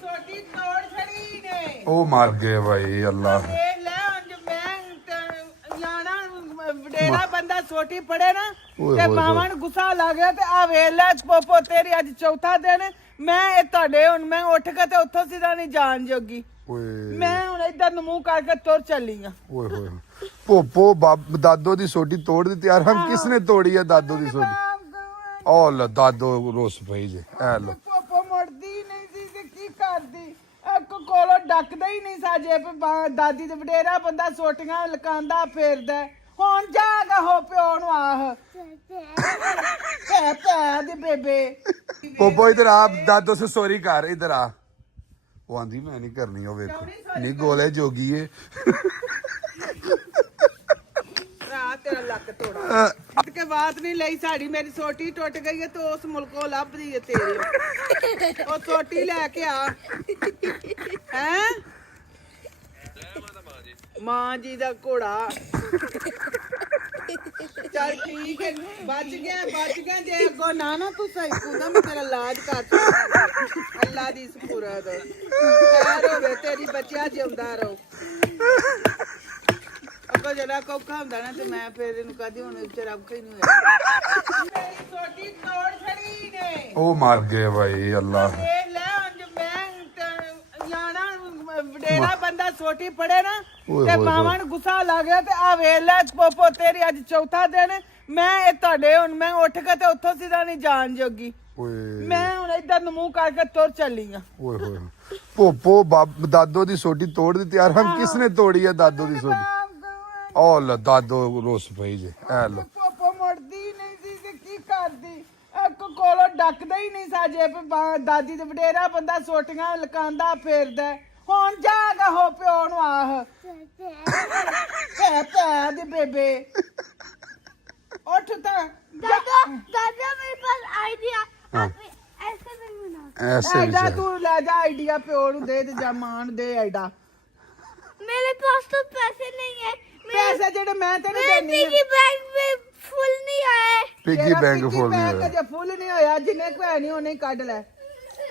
सोटी तोड़ छड़ी ने ओ मार गए भाई अल्लाह देख ले अंज मैं लाना वडेरा बंदा सोटी पड़े ना ओए ते होए मावां ਨੂੰ ਗੁੱਸਾ ਲੱਗ ਗਿਆ ਤੇ ਆ ਵੇਖ ਲੈ ਪੋਪੋ ਤੇਰੀ ਅੱਜ ਚੌਥਾ ਦਿਨ ਮੈਂ ਇਹ ਤੁਹਾਡੇ ਹੁਣ ਮੈਂ ਉੱਠ ਕੇ ਤੇ ਉੱਥੋਂ ਸਿੱਧਾ ਨਹੀਂ ਜਾਣ ਜੋਗੀ ओए ਮੈਂ ਹੁਣ ਇਧਰ ਨੂੰ ਮੂੰਹ ਕਰਕੇ ਤੁਰ ਚੱਲੀ ਆ ओए होए पोपो दादो दी सोटी तोड़ दी यार हम किसने तोड़ी है दादो दी सोटी ओ लो दादो रोस पई जे ए लो ਪੋਪੋ ਮੁੜਦੀ ਨਹੀਂ ਸੀ ਤੇ ਕੀ ਕਰਦੀ ਇੱਕ ਕੋਲੋਂ ਡੱਕਦਾ ਹੀ ਨਹੀਂ ਸਾਜੇ ਦਾਦੀ ਦੇ ਵਡੇਰਾ ਬੰਦਾ ਸੋਟੀਆਂ ਲਕਾਂਦਾ ਫੇਰਦਾ ਹੁਣ ਜਾਗਾ ਹੋ ਪਿਓ ਨੂੰ ਆਹ ਪੈ ਦੇ ਬੇਬੇ पोपो इधर आप दादो से सॉरी कर इधर आ वो आंधी मैं नहीं करनी हो वेखो नहीं गोले जोगी है ਰਾਤ ਤੇਰਾ ਲੱਕ ਤੋੜਾ ਟੁੱਟ ਕੇ ਬਾਤ ਨਹੀਂ ਲਈ ਸਾਡੀ ਮੇਰੀ ਸੋਟੀ ਟੁੱਟ ਗਈ ਹੈ ਤੇ ਉਸ ਮੁਲਕੋਂ ਲੱਭਦੀ ਹੈ ਤੇਰੀ ਉਹ ਸੋਟੀ ਲੈ ਕੇ ਆ ਹੈ ਮਾਂ ਜੀ ਦਾ ਘੋੜਾ ਚੱਲ ਠੀਕ ਹੈ ਬਚ ਗਿਆ ਜੇ ਅੱਗੋਂ ਨਾ ਤੂੰ ਸਹੀ ਕੁਦਾ ਮੈਂ ਤੇਰਾ ਇਲਾਜ ਕਰ ਅੱਲਾ ਦੀ ਸਪੁਰਦ ਖੈਰ ਹੋਵੇ ਤੇਰੀ ਬੱਚਿਆ ਜਿਉਂਦਾ ਰਹੋ ਅੱਗੋਂ ਜਿਹੜਾ ਕੋਖਾ ਹੁੰਦਾ ਨਾ ਤੇ ਮੈਂ ਫੇਰ ਇਹਨੂੰ ਕਹਦੀ ਹੁਣ ਵਿਚਾਰਾ ਔਖਾ ਹੀ ਨਹੀਂ ਹੋਇਆ ਮੇਰੀ ਛੋਟੀ ਤੋੜ ਛੜੀ ਨੇ ओ मार गए भाई अल्लाह ਦੇਖ ਲੈ ਅੰਜ ਮੈਂ ਲਾਣਾ ਵਡੇਰਾ ਬੰਦਾ ਛੋਟੀ ਪੜੇ ਨਾ ਓਏ ਤੇ ਹੋਏ ਮਾਵਾਂ ਨੂੰ ਗੁੱਸਾ ਲੱਗ ਗਿਆ ਤੇ ਆ ਵੇਖ ਲੈ ਪੋਪੋ ਤੇਰੀ ਅੱਜ ਚੌਥਾ ਦਿਨ ਮੈਂ ਇਹ ਤੁਹਾਡੇ ਹੁਣ ਮੈਂ ਉੱਠ ਕੇ ਤੇ ਉੱਥੋਂ ਸਿੱਧਾ ਨਹੀਂ ਜਾਣ ਜੋਗੀ ओए ਮੈਂ ਹੁਣ ਇਧਰ ਨੂੰ ਮੂੰਹ ਕਰਕੇ ਤੁਰ ਚੱਲੀ ਆ ओए होए पोपो दादो दी सोटी तोड़ दी यार हम किसने तोड़ी है दादो दी सोटी ओ लो दादो रोस पई जे ए लो ਪੋਪੋ ਮੁੜਦੀ ਨਹੀਂ ਸੀ ਤੇ ਕੀ ਕਰਦੀ ਇੱਕ ਕੋਲੋਂ ਡੱਕਦਾ ਹੀ ਨਹੀਂ ਸਾਜੇ ਦਾਦੀ ਦੇ ਵਡੇਰਾ ਬੰਦਾ ਸੋਟੀਆਂ ਲਕਾਂਦਾ ਫੇਰਦਾ ਹੁਣ ਜਾਗਾ ਹੋ ਪਿਓ ਨੂੰ ਆਹ ਪੈ ਦੇ ਬੇਬੇ ਉੱਠ ਤਾਂ दादा मेरे पास आइडिया हाँ। आप ऐसे नहीं बना ऐसे ਐਡਾ भी ਤੂੰ ਲੈ ਜਾ ਆਈਡੀਆ ਪਿਓ ਨੂੰ ਦੇ ਤੇ ਜਾਂ ਮਾਂ ਨੂੰ ਦੇ ਐਡਾ मेरे पास तो पैसे नहीं है ਪੈਸੇ ਜਿਹੜੇ ਮੈਂ ਤੈਨੂੰ मेरे ਦੇਣੀ पिगी बैंक में फुल नहीं आए पिगी बैंक खोल दिया ਜੇ ਫੁੱਲ ਨਹੀਂ ਹੋਇਆ ਜਿੰਨੇ ਕੋ ਹੈ ਨਹੀਂ ਉਹਨੇ ਕੱਢ ਲੈ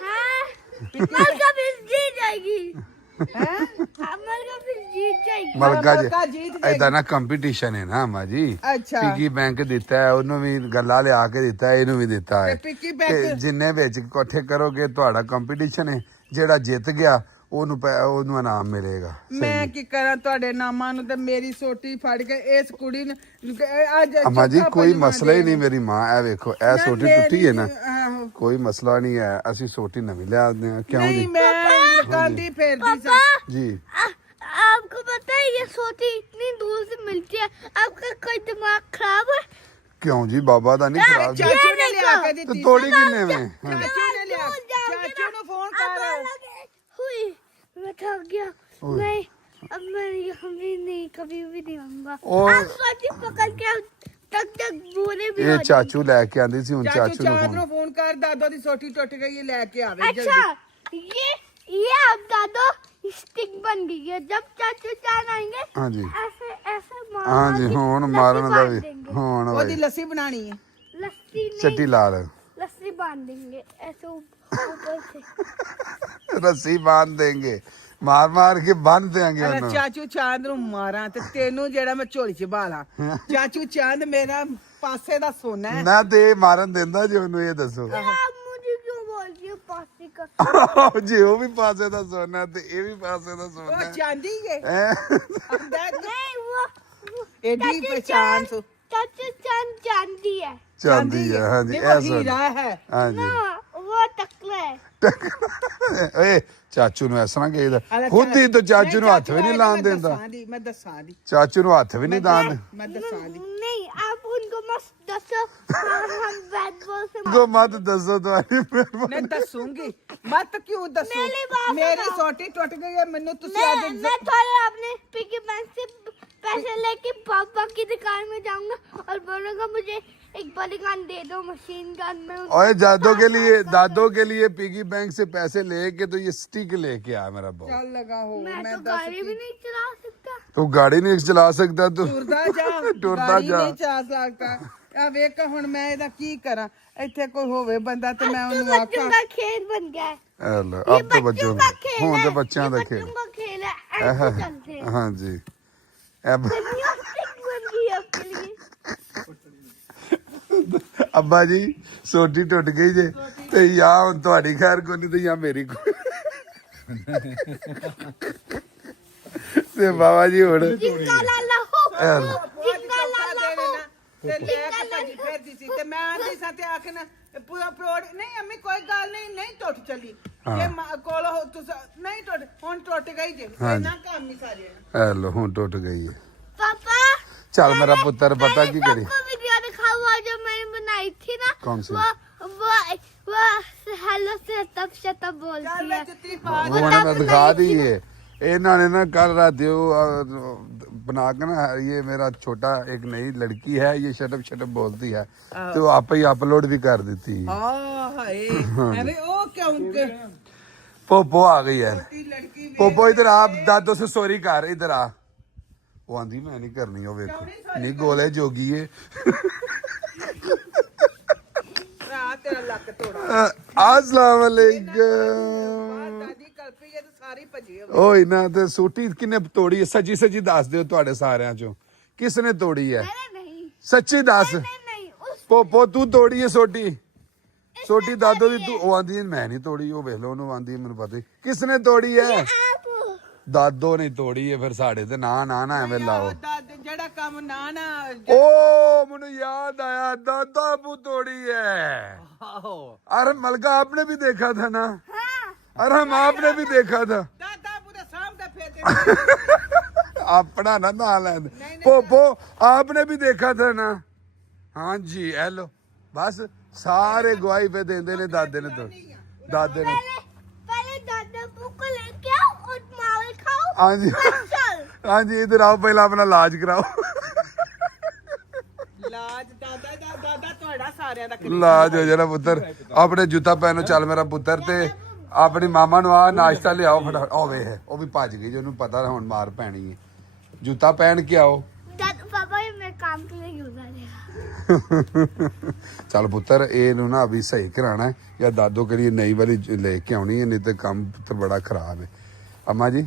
हाँ मलका फिर जीत जाएगी ਹੈ मलका फिर जीत जाएगी ਮਲਕਾ ਮਲਕਾ ਜੀਤ ਜੀ ਜਾਏਗੀ। ਐਦਾਂ ਨਾ ਕੰਪੀਟੀਸ਼ਨ ਹੈ ਨਾ ਮਾ ਜੀ ਅੱਛਾ ਪਿਗੀ ਬੈਂਕ ਦਿੱਤਾ ਹੈ ਉਹਨੂੰ ਵੀ ਗੱਲਾਂ ਲਿਆ ਕੇ ਦਿੱਤਾ ਹੈ ਇਹਨੂੰ ਵੀ ਦਿੱਤਾ ਹੈ ਤੇ ਪਿੱਗੀ ਤੇ ਬੈਂਕ ਜਿੰਨੇ ਵਿੱਚ ਇਕੱਠੇ ਕਰੋਗੇ ਤੁਹਾਡਾ ਕੰਪੀਟੀਸ਼ਨ ਹੈ ਜਿਹੜਾ ਜਿੱਤ ਗਿਆ ਉਹਨੂੰ ਇਨਾਮ ਮਿਲੇਗਾ ਮੈਂ ਕੀ ਕਰਾਂ ਤੁਹਾਡੇ ਨਾਮਾਂ ਨੂੰ ਤੇ ਮੇਰੀ ਸੋਟੀ ਫੜ ਕੇ ਇਸ ਕੁੜੀ ਨੂੰ ਅੱਜ ਅਮਾ ਜੀ ਚੌਥਾ ਕੋਈ ਪੰਜਵਾਂ ਮਸਲਾ ਹੀ ਦਿਨ। ਨਹੀਂ ਮੇਰੀ ਮਾਂ ਇਹ ਵੇਖੋ ਇਹ ਸੋਟੀ ਟੁੱਟੀ ਹੈ ਨਾ ਆਹੋ। ਕੋਈ ਮਸਲਾ ਨਹੀਂ ਹੈ ਅਸੀਂ ਸੋਟੀ ਨਵੀਂ ਲਿਆ ਦਿੰਦੇ ਹਾਂ ਕਿਉਂ ਨਹੀਂ ਜੀ ਮੈਂ ਲਕਾਂਦੀ ਫੇਰਦੀ पापा ਸਾਂ ਜੀ आपको पता है ये सोटी इतनी दूर से मिलती है आपका कोई दिमाग खराब है ਕਿਉਂ ਜੀ ਬਾਬਾ ਦਾ ਨਹੀਂ ਖਰਾਬ ਜੀ ਚਾਚੂ ਨੇ ਲਿਆ ਕੇ ਤੇ ਦਿੱਤੀ ਤੋੜੀ ਕਿੰਨੇ ਵੇ ਚਾਚੂ ਨੇ ਲਿਆ ਚਾਚੂ ਨੂੰ ਫੋਨ ਕਰ हुई मैं थक गया ओए। मैं अब मैं कभी भी नहीं आऊंगा और- आप सोटी पकड़ के तक तक बोले भी ਇਹ हो ਚਾਚੂ ਲੈ ਕੇ ਆਂਦੀ ਸੀ ਹੁਣ ਚਾਚੂ ਚਾਚੂ ਨੂੰ ਚਾਂਦ ਫੋਨ ਨੂੰ ਫੋਨ ਕਰ ਦਾਦੋ ਦੀ ਸੋਟੀ ਟੁੱਟ ਗਈ ਹੈ ਲੈ ਕੇ ਆਵੇ अच्छा ਜਲਦੀ ये अब दादो स्टिक बन गई है जब चाचू चांद आएंगे ਹਾਂਜੀ ऐसे ऐसे ਹਾਂਜੀ ਹੁਣ ਮਾਰਨ ਦਾ ਵੀ देंगे ਹੁਣ ਉਹਦੀ ਓਏ ਲੱਸੀ ਬਣਾਣੀ ਹੈ लस्सी नहीं ਚੱਟੀ ਲਾਲ लस्सी बांध देंगे ऐसे ऊपर से ਰੱਸੀ ਬਾंध ਦੇਂਗੇ ਮਾਰ ਮਾਰ ਕੇ ਬੰਨ ਦੇਾਂਗੇ ਅਰੇ ਉਹਨੂੰ ਚਾਚੂ ਚਾਂਦ ਨੂੰ ਮਾਰਾਂ ਤੇ ਤੈਨੂੰ ਜਿਹੜਾ ਮੈਂ ਝੋਲੀ ਚ ਬਾਲਾਂ ਚਾਚੂ ਚਾਂਦ ਮੇਰਾ ਪਾਸੇ ਦਾ ਸੋਨਾ ਹੈ ਨਾ ਤੇ ਇਹ ਮਾਰਨ ਦਿੰਦਾ ਜੀ ਉਹਨੂੰ ਇਹ ਦੱਸੋ आप मुझे क्यों बोलती हो पासी का ਜੇ ਉਹ ਵੀ ਪਾਸੇ ਦਾ ਸੋਨਾ ਤੇ ਇਹ ਵੀ ਪਾਸੇ ਦਾ ਸੋਨਾ ਉਹ ਚਾਂਦੀ ਹੈ ਹੈਂ? नहीं वो ਐਡੀ ਪਛਾਣ ਸੋ चाचू चांद चांदी है ਚਾਂਦੀ ਹੈ ਹਾਂਜੀ ਨਹੀਂ, ਇਹ ਉਹ ਸੋਨਾ ਹੀਰਾ ਹੈ ਹਾਂਜੀ ना वो टकला है ਓਏ ਚਾਚੂ ਨੂੰ ਐਸਾ ਨਾ ਕਹੀਦਾ ਅਰੇ ਖੁਦ ਹੀ ਤਾਂ ਚਾਚੂ ਨਹੀਂ, ਨੂੰ ਹੱਥ ਵੀ ਨਹੀਂ ਆਏਗਾ, ਲਾਣ ਮੈਂ ਦਿੰਦਾ ਦੱਸਾਂ ਦੀ, ਮੈਂ ਦੱਸਾਂ ਦੀ ਚਾਚੂ ਨੂੰ ਹੱਥ ਵੀ ਨਹੀਂ ਦਾਨ ਮੈਂ ਦੱਸਾਂ ਦੀ नहीं आप उनको मत दसो हम बैट बॉल से ਕੋ ਮਤ ਦੱਸੋ ਤੁਹਾਡੀ ਮੈਂ ਦੱਸੂਗੀ ਮਤ ਕਿਉਂ ਦੱਸੂ ਮੇਰੀ ਬਾਤ ਮੇਰੀ ਸੁਣੋ। ਸੋਟੀ ਟੁੱਟ ਗਈ ਹੈ ਮੈਨੂੰ ਤੁਸੀਂ मैं ਅੱਜ थोड़े अपने पिगी बैंक से पैसे लेके पापा की दुकान में जाऊंगा और बोलूंगा मुझे एक बड़ी गन दे दो मशीन गन में ओए दादो के लिए पिगी बैंक से पैसे लेके तो ये स्टिक लेके आ मेरा बहुत ਚੱਲ ਲਗਾ ਹੋ मैं ਮੈਂ तो ਦੱਸ गाड़ी भी नहीं चला सकता तू गाड़ी नहीं चला सकता तू ਟੁਰਦਾ ਜਾ ਟੁਰਦਾ ਗਾੜੀ ਜਾ। ਨਹੀਂ ਚਲਾ ਸਕਦਾ ਆ ਵੇਖ ਹੁਣ ਮੈਂ ਇਹਦਾ ਕੀ ਕਰਾਂ ਇੱਥੇ ਕੋਈ ਹੋਵੇ ਬੰਦਾ ਤੇ ਮੈਂ तो ਉਹਨੂੰ बच्चों ਆਖਾਂ का खेल बन गया है हेलो ये अब तो बच्चों बच्चों का खेल हूं है तो बच्चों ये का बच्चों खेल का खेल है ऐसे चलते हैं हाँ जी अब जिम्नास्टिक बन गई है आपके लिए ਅੱਬਾ ਜੀ ਸੋਟੀ ਟੁੱਟ ਗਈ ਜੇ ਤੇ ਜਾਂ ਹੁਣ ਤੁਹਾਡੀ ਖੈਰ ਕੋਈ ਨਹੀਂ ਤੇ ਜਾਂ ਮੇਰੀ ਕੋਈ ਤੇ ਬਾਬਾ ਜੀ ਹੁਣ जिंगा लाला हो ਐਲ। जिंगा लाला हो ਤੇ ਲੈ ਕੇ ਭੱਜੀ ਫਿਰਦੀ ਸੀ ਤੇ ਮੈਂ ਆਂਦੀ ਸਾਂ ਤੇ ਆਖਣਾ ਪੂਰਾ ਪ੍ਰੋੜ ਨਹੀਂ ਅੰਮੀ ਕੋਈ ਗੱਲ ਨਹੀਂ ਟੁੱਟ ਚੱਲੀ ਜੇ ਕੋਲ ਤੁਸੀਂ ਨਹੀਂ ਟੁੱਟ ਹੁਣ ਟੁੱਟ ਗਈ ਜੇ ਇਹਨਾਂ ਕੰਮ ਹੀ ਸਾਰੇ ਹੈਲੋ ਹੁਣ ਟੁੱਟ ਗਈ ਹੈ पापा ਚੱਲ ਮੇਰਾ ਪੁੱਤਰ ਪਤਾ ਕੀ ਕਰੀ आपको वीडियो दिखाऊंगा जो मैंने बनाई थी ना कौन सी? वो हेलो से तब बोलती ਚੱਲ है ਜੁੱਤੀ ਪਾ वो मैंने मैं दिखा दी है इन्होंने ना कल रात बना के ना ये मेरा छोटा एक नई लड़की है ये शटअप बोलती है तो आप ही अपलोड भी कर देती है ਹਾਂ ਹਾਏ ਐਵੇਂ ਉਹ ਕਿਉਂ ਕਿ पोपो आ गई है ਛੋਟੀ ਲੜਕੀ ਵੇ पोपो इधर आप दादो से सॉरी कर इधर आ वो आंधी मैं नहीं करनी हो वेखो नहीं गोले जोगी है ਭਰਾ ਤੇਰਾ ਲੱਕ ਤੋੜਾ अस्सलाम वालेकुम ਦਾਦੀ ਕਲਪੀ ਜੇ ਤੇ ਸਾਰੀ ਭੱਜੀ ਹੋਵੇ ਓਏ ਨਾ ਤੇ ਸੂਟੀ ਕਿੰਨੇ ਤੋੜੀ ਹੈ ਸੱਚੀ ਸੱਚੀ ਦੱਸ ਦਿਓ ਤੁਹਾਡੇ ਸਾਰਿਆਂ ਚੋਂ ਕਿਸ ਨੇ ਤੋੜੀ ਹੈ मैंने नहीं ਸੱਚੀ ਦੱਸ नहीं उस ਪੋਪੋ ਤੂੰ ਤੋੜੀ ਹੈ ਸੋਟੀ ਦਾਦੋ ਦੀ ਤੂੰ ਉਹ ਆਂਦੀ ਮੈਂ ਨਹੀਂ ਤੋੜੀ ਉਹ ਵੇਖ ਲਓ ਉਹਨੂੰ ਆਂਦੀ ਮੈਨੂੰ ਪਤਾ ਹੀ ਕਿਸ ਨੇ ਤੋੜੀ ਹੈ आप ਦਾਦੋ ਨੇ ਤੋੜੀ ਹੈ ਫਿਰ ਸਾਡੇ ਤੇ ਨਾ ਐਵੇਂ ਲਾਓ ਜਿਹੜਾ ਕੰਮ ਨਾ ओ मुझे याद आया दादा बू तोड़ी है ਆਹੋ अरे मलका आपने भी देखा था ना हाँ अरे हम आपने भी देखा था ਦਾਦਾ ਪੂਰਾ ਸਾਹਮਣੇ ਫੇਰਦੇ अपना ना ना लें पोपो आपने भी देखा था ना हाँ जी हेलो बस सारे गवाही पे देंदे ने दादे ने तो दादे ने पहले दादा को लेके आओ और मावे खाओ हाँ जी चल हाँ जी इधर आओ पहले अपना इलाज कराओ ਲਾਜ ਦਾਦਾ ਤੁਹਾਡਾ ਸਾਰਿਆਂ ਦਾ ਇਲਾਜ ਹੋ ਜਾਣਾ ਪੁੱਤਰ ਆਪਣੇ ਜੁੱਤਾ ਪਹਿਨੋ ਚੱਲ ਮੇਰਾ ਪੁੱਤਰ ਤੇ ਆਪਣੀ ਮਾਮਾ ਨੂੰ ਆ ਨਾਸ਼ਤਾ ਲਿਆਓ ਫਟਾਫਟ ਉਹ ਵੇ ਉਹ ਵੀ ਭੱਜ ਗਈ ਜੇ ਉਹਨੂੰ ਪਤਾ ਹੁਣ ਮਾਰ ਪੈਣੀ ਹੈ ਜੁੱਤਾ ਪਹਿਨ ਕੇ ਆਓ पापा ये मैं काम के लिए यूज आ ਚੱਲ ਪੁੱਤਰ ਇਹਨੂੰ ਨਾ ਅਭੀ ਸਹੀ ਕਰਾਣਾ ਹੈ ਜਾਂ ਦਾਦੋ ਕੇ ਲਈ ਨਈ ਵਾਲੀ ਲੈ ਕੇ ਆਉਣੀ ਹੈ ਨਹੀਂ ਤੇ ਕੰਮ ਪੁੱਤਰ ਬੜਾ ਖਰਾਬ ਹੈ ਅਮਾ ਜੀ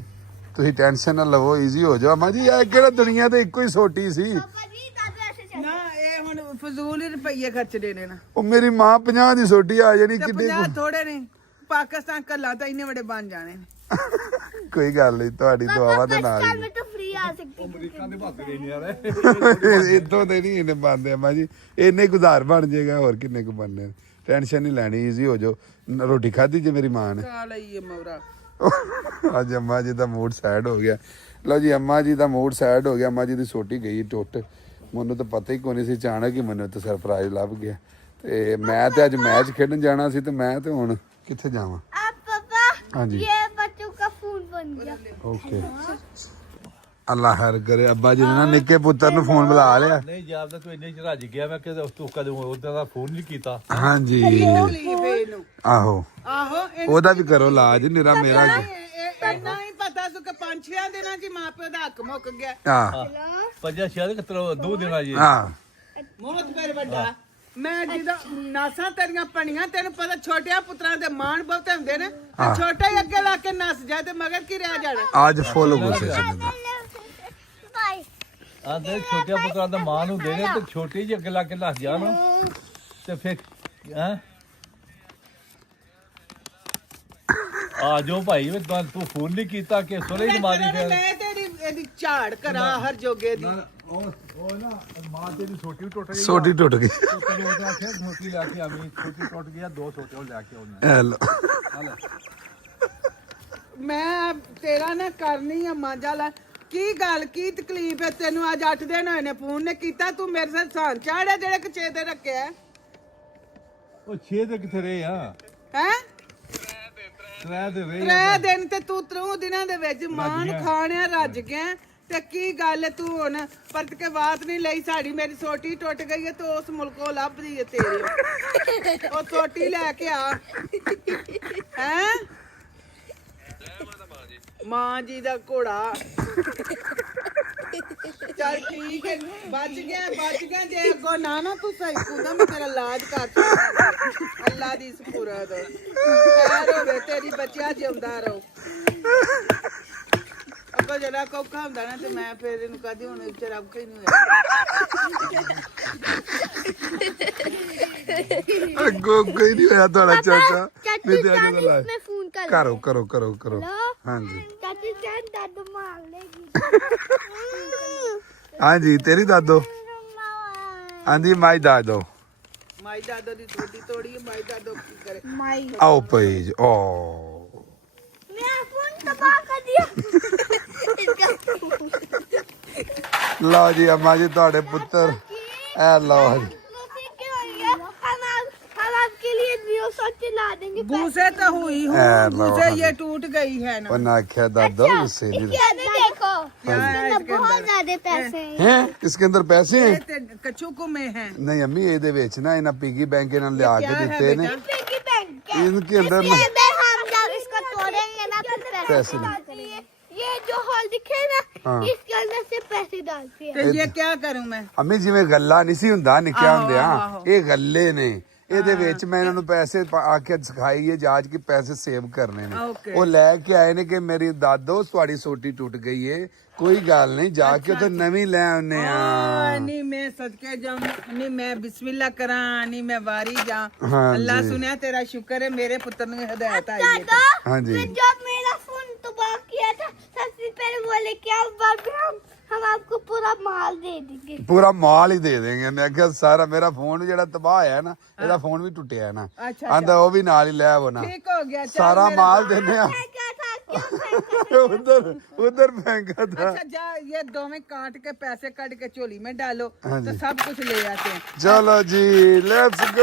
ਤੁਸੀਂ ਟੈਨਸ਼ਨ ਨਾ ਲਵੋ ਈਜ਼ੀ ਹੋ ਜਾਓ ਅਮਾ ਜੀ ਇਹ ਕਿਹੜਾ ਦੁਨੀਆ ਤੇ ਇੱਕੋ ਹੀ ਸੋਟੀ ਸੀ पापा जी दादा ऐसे चल ਨਾ ਇਹ ਹੁਣ ਫਜ਼ੂਲ ਹੀ ਰੁਪਈਏ ਖਰਚਦੇ ਨੇ ਨਾ ਉਹ ਮੇਰੀ ਮਾਂ 50 ਦੀ ਸੋਟੀ ਆ ਜਾਣੀ ਤੇ ਕਿੱਡੇ 50 ਥੋੜੇ ਨੇ ਪਾਕਿਸਤਾਨ ਕੱਲਾ ਤਾਂ ਇੰਨੇ ਵੱਡੇ ਬਣ ਜਾਣੇ ਨੇ ਕੋਈ ਗੱਲ ਨਹੀਂ ਤੁਹਾਡੀ ਦੁਆਵਾਂ ਦੇ ਨਾਲ पाकिस्तान ਹੀ में तो फ्री आ सकती ਇਦੋਂ ਦੇ ਨਹੀਂ ਇਹਨੇ ਬੰਦੇ ਅਮਾ ਜੀ ਇੰਨੇ ਗੁਜ਼ਾਰ ਬਣ ਜਾਏਗਾ ਹੋਰ ਕਿੰਨੇ ਕੁ ਬਣਨੇ ਟੈਨਸ਼ਨ ਨਹੀਂ ਲੈਣੀ ਈਜ਼ੀ ਹੋ ਜਾਓ ਰੋਟੀ ਖਾਧੀ ਜੇ ਮੇਰੀ ਮਾਂ ਨੇ ਖਾ ਲਈਏ ਮੌਰਾ ਅੱਜ ਅੰਮਾ ਜੀ ਦਾ ਮੂਡ ਸੈਡ ਹੋ ਗਿਆ ਲਓ ਜੀ ਅੰਮਾ ਜੀ ਦਾ ਮੂਡ ਸੈਡ ਹੋ ਗਿਆ ਅੰਮਾ ਜੀ ਦੀ ਛੋਟੀ ਗਈ ਟੁੱਟ ਮੈਨੂੰ ਤਾਂ ਪਤਾ ਹੀ ਕੋਈ ਨਹੀਂ ਸੀ ਅਚਾਨਕ ਹੀ ਮੈਨੂੰ ਤਾਂ ਸਰਪ੍ਰਾਈਜ਼ ਲੱਭ ਗਿਆ ਤੇ ਮੈਂ ਤੇ ਅੱਜ ਮੈਚ ਖੇਡਣ ਜਾਣਾ ਸੀ ਤੇ ਮੈਂ ਤੇ ਹੁਣ ਕਿੱਥੇ ਜਾਵਾਂ अब पापा हाँ जी। ये बच्चों का फोन बन गया ਓਕੇ ਅੱਲਾ ਖੈਰ ਕਰੇ ਅੱਬਾ ਜੀ ਨੇ ਨਾ ਨਿੱਕੇ ਪੁੱਤਰ ਨੂੰ ਫੋਨ ਬੁਲਾ ਲਿਆ ਨਹੀਂ ਜਾਂਦਾ ਤੂੰ ਇੰਨੇ ਚ ਰੱਜ ਗਿਆ ਮੈਂ ਕਿ ਤੂੰ ਕਦੇ ਉਹਦਾ ਦਾ ਫੋਨ ਨਹੀਂ ਕੀਤਾ ਹਾਂਜੀ ਤਕਲੀਫ ਇਹਨੂੰ ਆਹੋ ਆਹੋ ਉਹਦਾ ਵੀ ਕਰੋ ਇਲਾਜ ਮੇਰਾ ਇੰਨਾ ਹੀ ਪਤਾ ਸੁ ਕਿ 5-6 ਦਿਨਾਂ ਚ ਮਾਂ ਪਿਓ ਦਾ ਹੱਕ ਮੁੱਕ ਗਿਆ ਆ ਪੰਜਾ ਸ਼ਹਿਰ ਕਿਤਰਾ 2 ਦਿਨਾਂ ਜੀ ਆ ਮੌਤ ਫਿਰ ਵੱਡਾ ਮੈਂ ਜਿਹਦਾ ਨਾਸਾਂ ਤੇਰੀਆਂ ਪਣੀਆਂ ਤੈਨੂੰ ਪਤਾ ਛੋਟਿਆਂ ਪੁੱਤਰਾਂ ਦੇ ਮਾਣ ਬਹੁਤੇ ਹੁੰਦੇ ਨੇ ਤੇ ਛੋਟਾ ਹੀ ਅੱਗੇ ਲਾ ਕੇ ਨੱਸ ਜਾਏ ਤੇ ਮਗਰ ਕੀ ਰਹਿ ਜਾਣਾ ਅੱਜ ਫੋਲੋ ਗੁੱਸੇ बाय ਆਂਦੇ ਛੋਟੇ ਪੁੱਤਰਾਂ ਦਾ ਮਾਂ ਨੂੰ ਦੇਣੇ ਤੇ ਛੋਟੀ ਜਿਹੀ ਅੱਗੇ ਲਾ ਕੇ ਲੱਗ ਜਾਣ ਤੇ ਫਿਰ ਹੈ ਆ ਜੋ ਭਾਈ ਵੇ ਤੂੰ ਫੋਨ ਨਹੀਂ ਕੀਤਾ ਕਿ ਸੁਰੇ ਹੀ ਮਾਰੀ ਫਿਰ ਮੈਂ ਤੇਰੀ ਇਹਦੀ ਝਾੜ ਕਰਾਂ ਹਰ ਜੋਗੇ ਦੀ ਉਹ ਨਾ ਮਾਂ ਤੇਰੀ ਛੋਟੀ ਟੁੱਟ ਗਈ ਛੋਟੀ ਟੁੱਟ ਗਈ ਕਦੋਂ ਉਹਦਾ ਫਿਰ ਛੋਟੀ ਲੈ ਕੇ ਆਵੀਂ ਛੋਟੀ ਟੁੱਟ ਗਿਆ 2 ਛੋਟੇ ਉਹ ਲੈ ਕੇ ਆਉਣੇ ਹੈਲੋ ਮੈਂ ਤੇਰਾ ਨਾ ਕਰਨੀ ਆ ਮਾਂਜਾ ਲਾ ਕੀ ਗੱਲ ਕੀ ਤਕਲੀਫ ਹੈ ਤੈਨੂੰ ਅੱਜ 8 ਦਿਨ ਹੋਏ ਨੇ ਫੋਨ ਨੇ ਕੀਤਾ ਤੂੰ ਮੇਰੇ ਸਾਹ ਸਾਨ ਚਾੜਿਆ ਜਿਹੜੇ ਕਚੇ ਤੇ ਰੱਖਿਆ ਉਹ 6 ਦੇ ਕਿੱਥੇ ਰਹੇ ਆ ਹੈ 3 ਦੇ ਰਹੇ 3 ਦਿਨ ਤੇ ਤੂੰ 3 ਦਿਨਾਂ ਦੇ ਵਿੱਚ ਮਾਨ ਖਾਣਿਆ ਰੱਜ ਗਿਆ ਤੇ ਕੀ ਗੱਲ ਹੈ ਤੂੰ ਹੁਣ ਪਰਤ ਕੇ ਬਾਤ ਨਹੀਂ ਲਈ ਸਾਡੀ ਮੇਰੀ ਸੋਟੀ ਟੁੱਟ ਗਈ ਹੈ ਤੇ ਉਸ ਮੁਲਕੋਂ ਲੱਭਦੀ ਹੈ ਤੇਰੀ ਉਹ ਸੋਟੀ ਲੈ ਕੇ ਆ ਹੈ ਮਾਂ ਜੀ ਦਾ ਘੋੜਾ ਚੱਲ ਠੀਕ ਹੈ ਬਚ ਗਿਆ ਜੇ ਅੱਗੋਂ ਨਾ ਤੂੰ ਸਹੀ ਕੂਦਾ ਮੈਂ ਤੇਰਾ ਇਲਾਜ ਕਰ ਸਕਦਾ ਅੱਲਾ ਦੀ ਸਪੁਰਦ ਖੈਰ ਹੋਵੇ ਤੇਰੀ ਬੱਚਿਆ ਜਿਉਂਦਾ ਰਹੋ ਅੱਗੋਂ ਜਿਹੜਾ ਕੌਖਾ ਹੁੰਦਾ ਨਾ ਤੇ ਮੈਂ ਫਿਰ ਇਹਨੂੰ ਕਹਦੀ ਹੁਣ ਵਿਚਾਰਾ ਔਖਾ ਹੀ ਨਹੀਂ ਹੋਇਆ ਅੱਗੋਂ ਕੋਈ ਨਹੀਂ ਹੋਇਆ ਤੁਹਾਡਾ ਚਾਚਾ चाची जान इसमें फोन कर ਕਰੋ ਹਾਂਜੀ चाची जान दादू मार लेगी ਹਾਂਜੀ ਤੇਰੀ ਦਾਦੋ ਹਾਂਜੀ ਮਾਈ ਦਾਦੋ ਮਾਈ ਦਾਦੋ ਦੀ ਛੋਟੀ ਤੋੜੀ ਮਾਈ ਦਾਦੋ ਕੀ ਕਰੇ माई ਆਓ ਪੇਜ ਓ मेरा फोन तबाह कर दिया इसका ਲਓ ਜੀ ਅੰਮਾ ਜੀ ਤੁਹਾਡੇ ਪੁੱਤਰ ਐ ਲਓ ਜੀ हम आपके लिए जियो सॉट चला देंगे भूसे तो हुई हूँ लो, भूसे हाँ ये टूट गई है ना ਉਹਨਾਂ ਆਖਿਆ ਦਾਦੋ ਉਸੇ ਦੀ इसके अंदर देखो इसके अंदर बहुत ज्यादा पैसे हैं ਹੈ ਇਸਕੇ ਅੰਦਰ ਪੈਸੇ ਹੈ ये तो कछुक में है ਨਹੀਂ ਅੰਮੀ ਇਹਦੇ ਵਿੱਚ ਨਾ ਇਹਨਾਂ ਪਿਗੀ ਬੈਂਕ ਇਹਨਾਂ ਲਿਆ ਕੇ क्या है ਦਿੱਤੇ ਨੇ बेटा पिगी बैंक है इनके अंदर इसके अंदर हम जब इसको तोड़ेंगे ना फिर पैसे पैसे डालते हैं ये जो हॉल दिखे ना हाँ। इसके अंदर से पैसे डालते हैं तो ये क्या करूँ मैं ਅੰਮੀ ਜਿਵੇਂ ਗੱਲਾਂ ਨਹੀਂ ਸੀ ਹੁੰਦਾ ਨਿੱਕਿਆ ਆਹੋ, ਹੁੰਦਿਆਂ ਆਹੋ। ਇਹ ਗੱਲੇ ਨੇ ਇਹਦੇ ਵਿੱਚ ਮੈਂ ਇਹਨਾਂ ਨੂੰ ਪੈਸੇ ਆ ਕੇ ਸਿਖਾਈਏ ਜਾਜ ਕਿ ਪੈਸੇ ਸੇਵ ਕਰਨੇ ਨੇ Okay। ਉਹ ਲੈ ਕੇ ਆਏ ਨੇ ਕਿ ਮੇਰੀ ਦਾਦੋ ਤੁਹਾਡੀ ਸੋਟੀ ਟੁੱਟ ਗਈ ਏ ਕੋਈ ਗੱਲ ਨਹੀਂ ਜਾ ਕੇ ਉੱਥੇ ਨਵੀਂ ਲੈ ਆਉਨੇ ਆ नहीं मैं सदके जाऊं नहीं मैं बिस्मिल्लाह करा नहीं मैं वारी जा हाँ अल्लाह जी। सुने तेरा शुक्र है मेरे पुत्र ने हिदायत आई है दादा हाँ जी। फिर जब मेरा फोन तबाह किया था सबसे पहले बोले क्या बाद में हम आपको पूरा माल दे देंगे ਪੂਰਾ ਮਾਲ ਹੀ ਦੇ ਦੇਂਗੇ ਮੈਂ ਕਿਹਾ ਸਾਰਾ ਮੇਰਾ ਫੋਨ ਜਿਹੜਾ ਤਬਾਹ ਹੋਇਆ ਨਾ ਇਹਦਾ ਫੋਨ ਵੀ ਟੁੱਟਿਆ ਨਾ अच्छा, ਆਂਦਾ ਉਹ ਵੀ ਨਾਲ ਹੀ ਲੈ ਆਵੋ ਨਾ ठीक हो गया चल ਸਾਰਾ मेरा- ਮਾਲ ਦੇਨੇ ਆ मैं क्या था क्यों फेंका उधर महंगा था अच्छा जा ये दोवें काट के पैसे काट के चोली में डालो हाँ तो जी। सब कुछ ले आते हैं चलो जी लेट्स गो